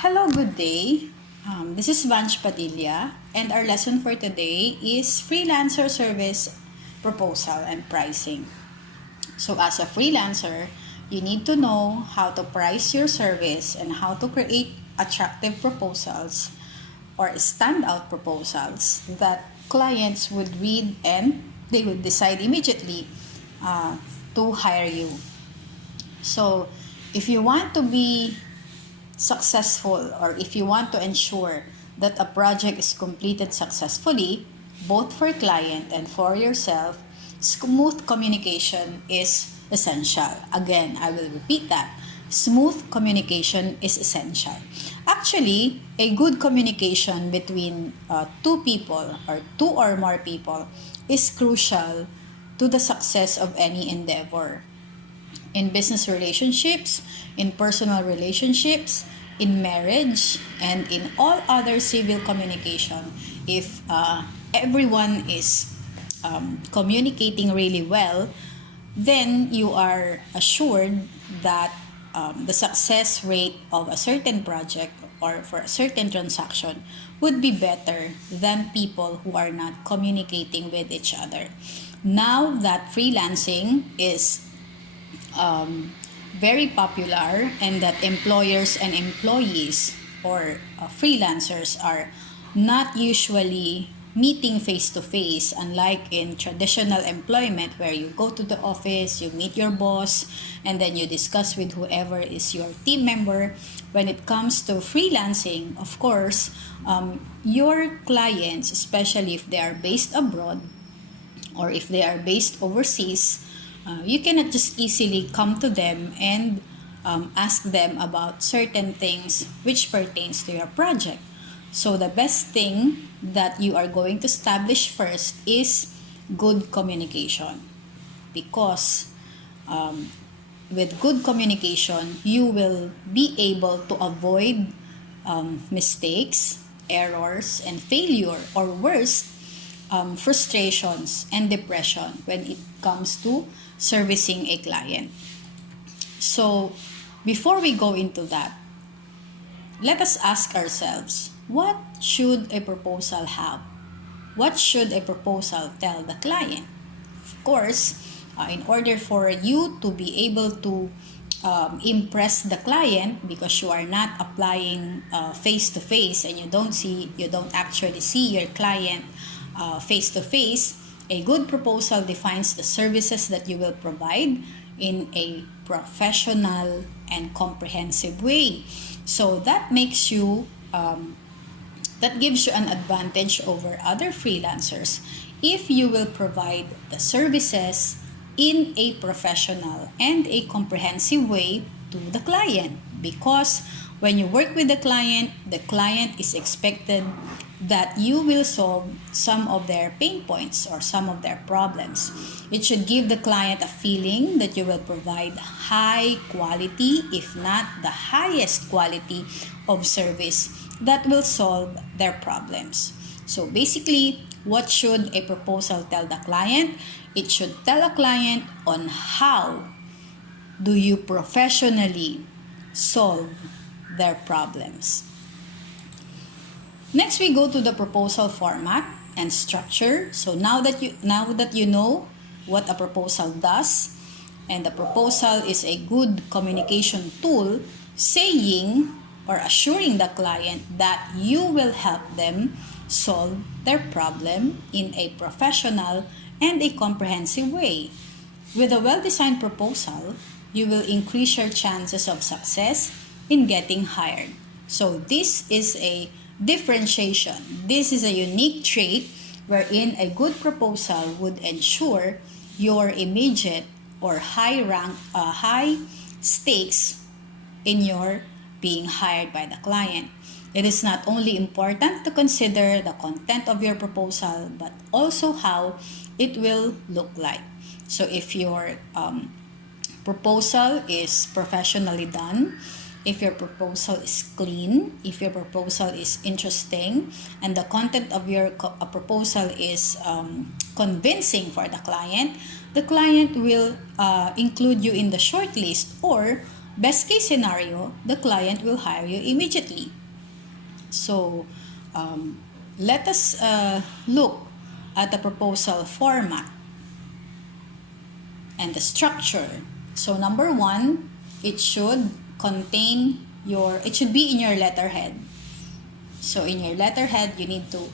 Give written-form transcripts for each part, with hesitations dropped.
Hello, good day. This is Vanch Padilla, and our lesson for today is freelancer service proposal and pricing. So, as a freelancer, you need to know how to price your service and how to create attractive proposals or standout proposals that clients would read and they would decide immediately to hire you. So, if you want to be successful or if you want to ensure that a project is completed successfully, both for client and for yourself, smooth communication is essential. Again, I will repeat that. Smooth communication is essential. Actually, a good communication between two people or two or more people is crucial to the success of any endeavor in business relationships, in personal relationships, in marriage, and in all other civil communication. If everyone is communicating really well, then you are assured that the success rate of a certain project or for a certain transaction would be better than people who are not communicating with each other. Now that freelancing is very popular and that employers and employees or freelancers are not usually meeting face to face, unlike in traditional employment where you go to the office, you meet your boss, and then you discuss with whoever is your team member. When it comes to freelancing, of course, your clients, especially if they are based abroad or if they are based overseas, you cannot just easily come to them and ask them about certain things which pertains to your project. So the best thing that you are going to establish first is good communication, because with good communication you will be able to avoid mistakes, errors, and failure, or worse, frustrations and depression when it comes to servicing a client. So, before we go into that, let us ask ourselves, what should a proposal have? What should a proposal tell the client? Of course, in order for you to be able to impress the client, because you are not applying face to face and you don't actually see your client face to face, a good proposal defines the services that you will provide in a professional and comprehensive way. So that makes you that gives you an advantage over other freelancers if you will provide the services in a professional and a comprehensive way to the client. Because when you work with the client is expected that you will solve some of their pain points or some of their problems. It should give the client a feeling that you will provide high quality, if not the highest quality of service that will solve their problems. So basically, what should a proposal tell the client? It should tell a client on how do you professionally solve their problems. Next, we go to the proposal format and structure. So now that you know what a proposal does, and the proposal is a good communication tool, saying or assuring the client that you will help them solve their problem in a professional and a comprehensive way. With a well-designed proposal, you will increase your chances of success in getting hired. So this is a differentiation. This is a unique trait wherein a good proposal would ensure your immediate or high stakes in your being hired by the client. It is not only important to consider the content of your proposal, but also how it will look like. So if your proposal is professionally done, if your proposal is clean, if your proposal is interesting, and the content of your proposal is convincing for the client will include you in the shortlist, or best case scenario, the client will hire you immediately. So let us look at the proposal format and the structure. So number one, it should it should be in your letterhead. So in your letterhead, you need to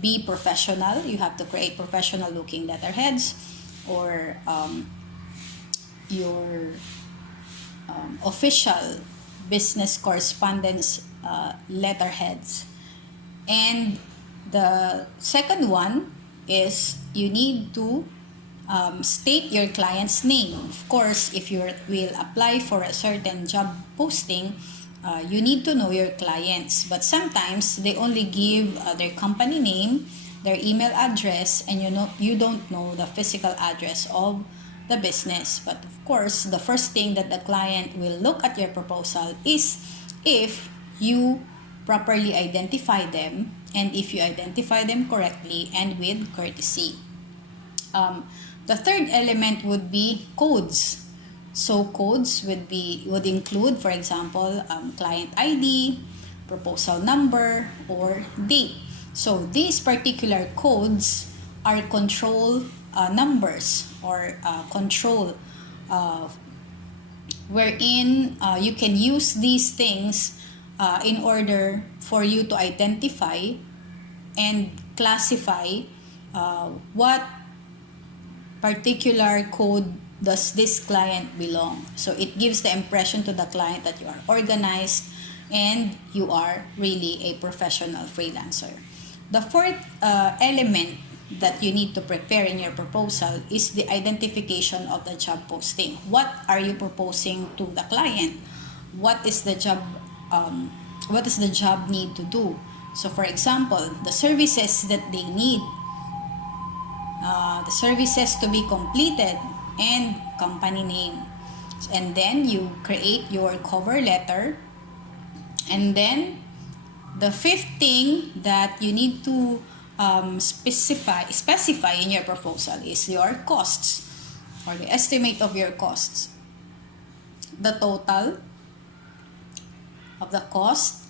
be professional. You have to create professional looking letterheads, or your official business correspondence letterheads. And the second one is you need to state your client's name. Of course, if you will apply for a certain job posting, you need to know your clients. But sometimes they only give their company name, their email address, and you don't know the physical address of the business. But of course, the first thing that the client will look at your proposal is if you properly identify them, and if you identify them correctly and with courtesy. The third element would be codes. So codes would include, for example, client ID, proposal number, or date. So these particular codes are control numbers, or control wherein you can use these things in order for you to identify and classify what particular code does this client belong. So it gives the impression to the client that you are organized and you are really a professional freelancer. The fourth element that you need to prepare in your proposal is the identification of the job posting. What are you proposing to the client? What is the job need to do? So for example, the services that they need, the services to be completed, and company name. And then you create your cover letter. And then the fifth thing that you need to specify in your proposal is your costs, or the estimate of your costs. The total of the cost,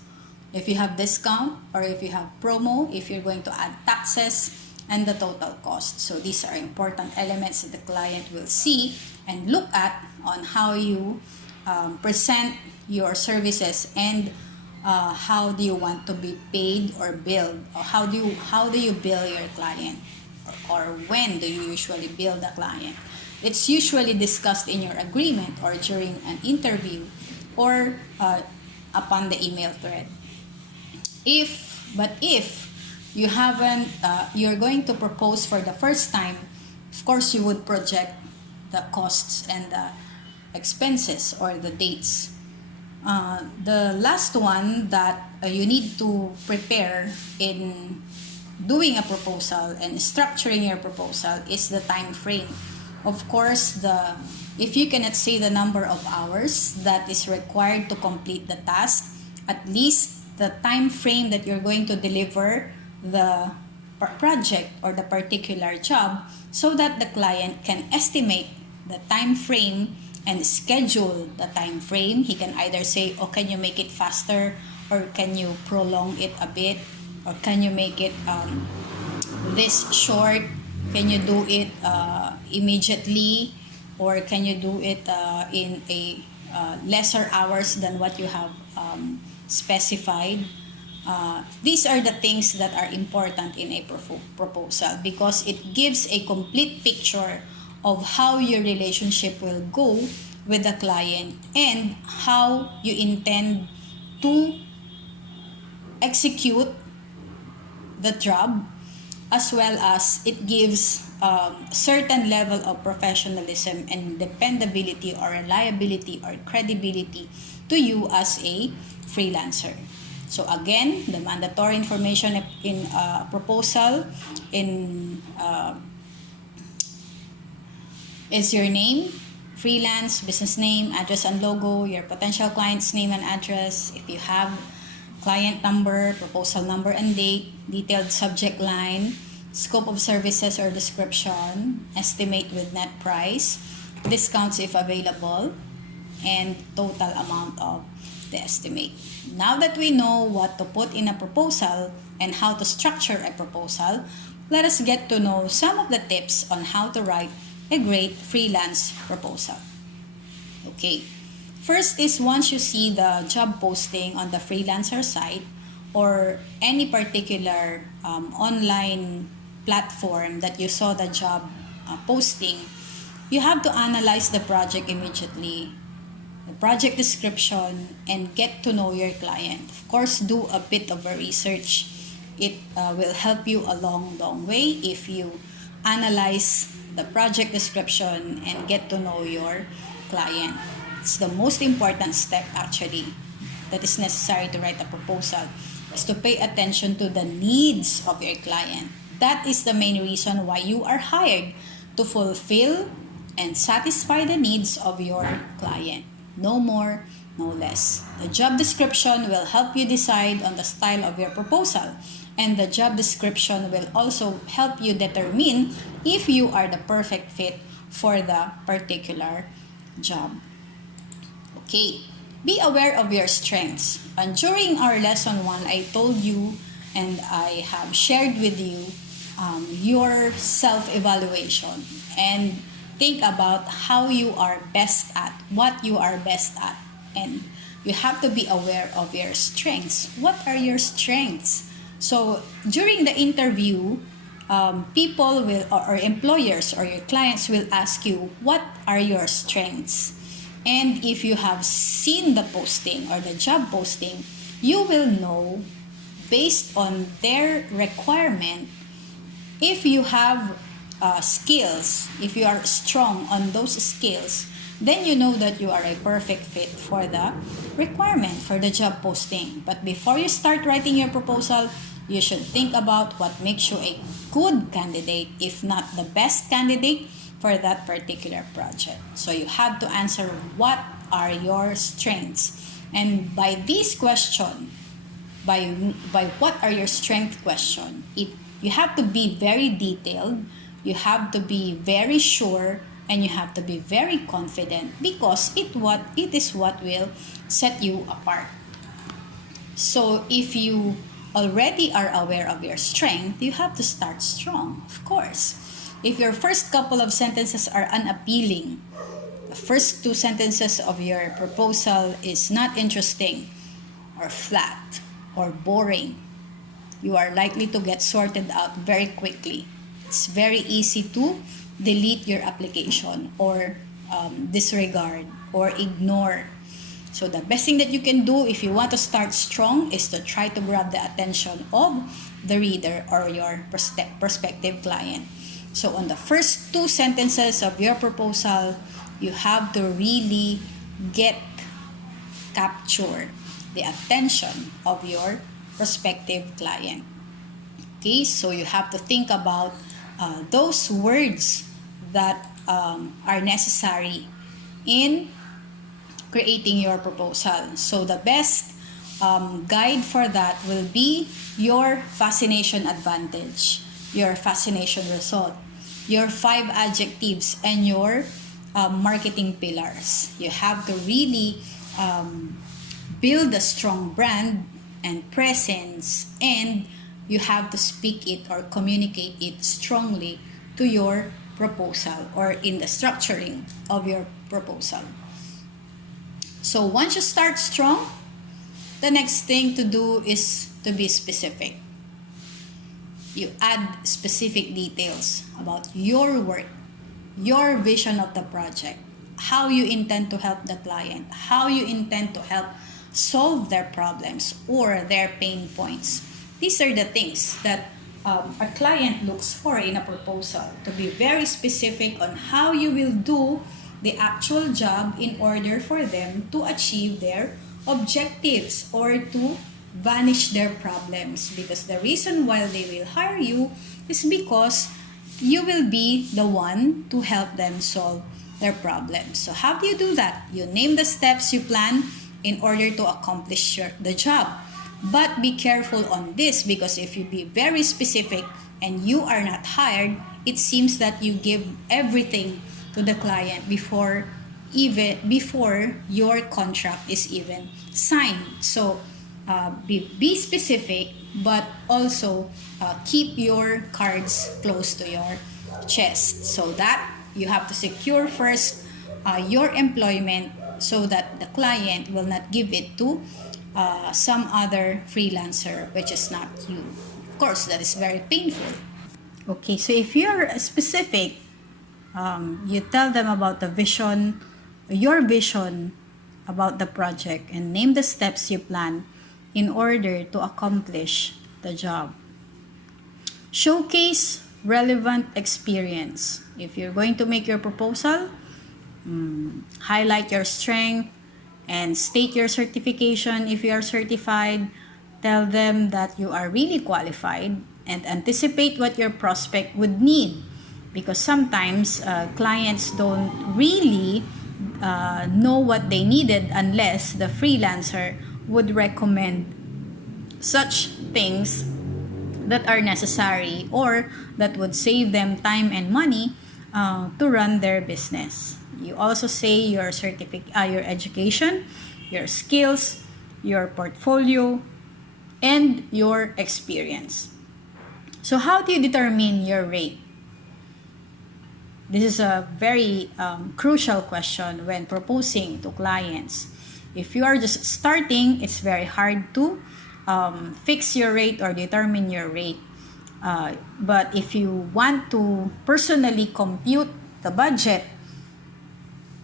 if you have discount or if you have promo, if you're going to add taxes, and the total cost. So these are important elements that the client will see and look at on how you present your services, and how do you want to be paid or billed, or how do you bill your client, or when do you usually bill the client. It's usually discussed in your agreement, or during an interview, or upon the email thread. If you haven't, you're going to propose for the first time, of course you would project the costs and the expenses, or the dates. The last one that you need to prepare in doing a proposal and structuring your proposal is the time frame. Of course, if you cannot say the number of hours that is required to complete the task, at least the time frame that you're going to deliver the project or the particular job, so that the client can estimate the time frame and schedule the time frame. He can either say, oh, can you make it faster, or can you prolong it a bit, or can you make it this short, can you do it immediately, or can you do it in a lesser hours than what you have specified. These are the things that are important in a proposal, because it gives a complete picture of how your relationship will go with the client and how you intend to execute the job, as well as it gives certain level of professionalism and dependability, or reliability, or credibility to you as a freelancer. So again, the mandatory information in proposal is your name, freelance, business name, address and logo, your potential client's name and address, if you have client number, proposal number and date, detailed subject line, scope of services or description, estimate with net price, discounts if available, and total amount of the estimate. Now that we know what to put in a proposal and how to structure a proposal, let us get to know some of the tips on how to write a great freelance proposal. Okay, first is once you see the job posting on the freelancer site or any particular online platform that you saw the job posting, you have to analyze the project immediately, the project description, and get to know your client. Of course, do a bit of a research. It will help you a long way if you analyze the project description and get to know your client. It's the most important step actually that is necessary to write a proposal, is to pay attention to the needs of your client. That is the main reason why you are hired, to fulfill and satisfy the needs of your client. No more, no less. The job description will help you decide on the style of your proposal, and the job description will also help you determine if you are the perfect fit for the particular job. Okay, be aware of your strengths. And during our lesson 1, I told you and I have shared with you your self-evaluation, and think about how you are best at, what you are best at, and you have to be aware of your strengths. What are your strengths? So during the interview, people will, or employers or your clients will ask you, what are your strengths? And if you have seen the posting or the job posting, you will know based on their requirement, if you have skills, if you are strong on those skills, then you know that you are a perfect fit for the requirement for the job posting. But before you start writing your proposal, you should think about what makes you a good candidate, if not the best candidate for that particular project. So you have to answer what are your strengths. And by this question, by what are your strengths question, you have to be very detailed, you have to be very sure, and you have to be very confident, because it is what will set you apart. So if you already are aware of your strength, you have to start strong, of course. If your first couple of sentences are unappealing, the first 2 sentences of your proposal is not interesting or flat or boring, you are likely to get sorted out very quickly. It's very easy to delete your application or disregard or ignore. So the best thing that you can do if you want to start strong is to try to grab the attention of the reader or your prospective client. So on the first 2 sentences of your proposal, you have to really capture the attention of your prospective client. Okay, so you have to think about those words that are necessary in creating your proposal. So the best guide for that will be your fascination advantage, your fascination result, your 5 adjectives, and your marketing pillars. You have to really build a strong brand and presence, and you have to speak it or communicate it strongly to your proposal or in the structuring of your proposal. So once you start strong, the next thing to do is to be specific. You add specific details about your work, your vision of the project, how you intend to help the client, how you intend to help solve their problems or their pain points. These are the things that a client looks for in a proposal, to be very specific on how you will do the actual job in order for them to achieve their objectives or to vanish their problems. Because the reason why they will hire you is because you will be the one to help them solve their problems. So how do you do that? You name the steps you plan in order to accomplish the job. But be careful on this, because if you be very specific and you are not hired, it seems that you give everything to the client before even before your contract is even signed. So be specific, but also keep your cards close to your chest, so that you have to secure first your employment, so that the client will not give it to some other freelancer, which is not you. Of course, that is very painful. Okay, so if you're specific, you tell them about the vision, your vision about the project, and name the steps you plan in order to accomplish the job. Showcase relevant experience. If you're going to make your proposal, highlight your strength and state your certification. If you are certified, tell them that you are really qualified, and anticipate what your prospect would need, because sometimes clients don't really know what they needed unless the freelancer would recommend such things that are necessary or that would save them time and money to run their business. You also say your your education, your skills, your portfolio, and your experience. So how do you determine your rate? This is a very crucial question when proposing to clients. If you are just starting, it's very hard to fix your rate or determine your rate. But if you want to personally compute the budget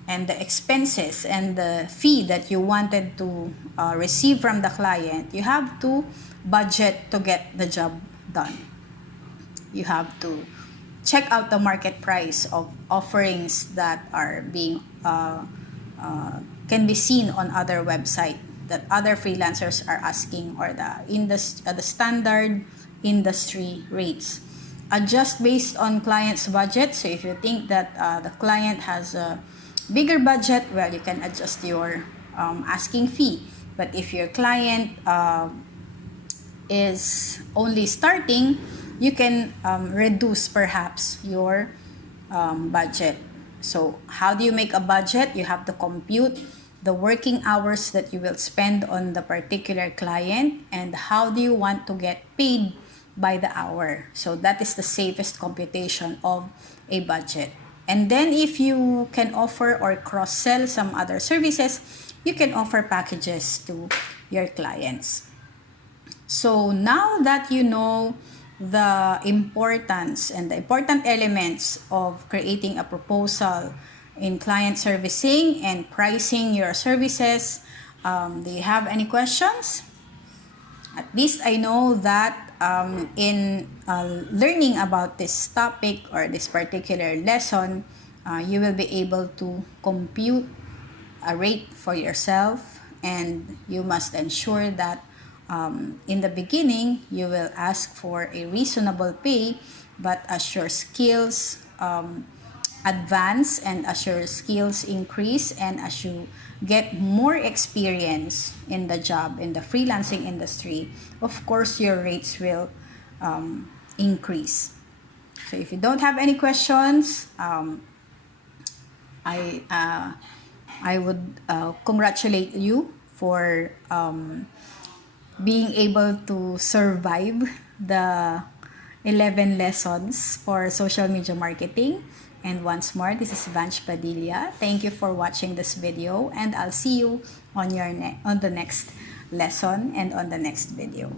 and the expenses and the fee that you wanted to receive from the client, you have to budget to get the job done. You have to check out the market price of offerings that are being can be seen on other website that other freelancers are asking, or the standard industry rates. Adjust based on client's budget. So if you think that the client has a bigger budget, well, you can adjust your asking fee. But if your client is only starting, you can reduce perhaps your budget. So how do you make a budget? You have to compute the working hours that you will spend on the particular client, and how do you want to get paid by the hour. So that is the safest computation of a budget. And then if you can offer or cross-sell some other services, you can offer packages to your clients. So now that you know the importance and the important elements of creating a proposal in client servicing and pricing your services, do you have any questions? At least I know that in learning about this topic or this particular lesson, you will be able to compute a rate for yourself, and you must ensure that in the beginning you will ask for a reasonable pay, but as your skills advance and as your skills increase and as you get more experience in the job, in the freelancing industry, of course your rates will increase. So if you don't have any questions, I would congratulate you for being able to survive the 11 lessons for social media marketing. And once more, this is Vanch Padilla. Thank you for watching this video, and I'll see you on the next lesson and on the next video.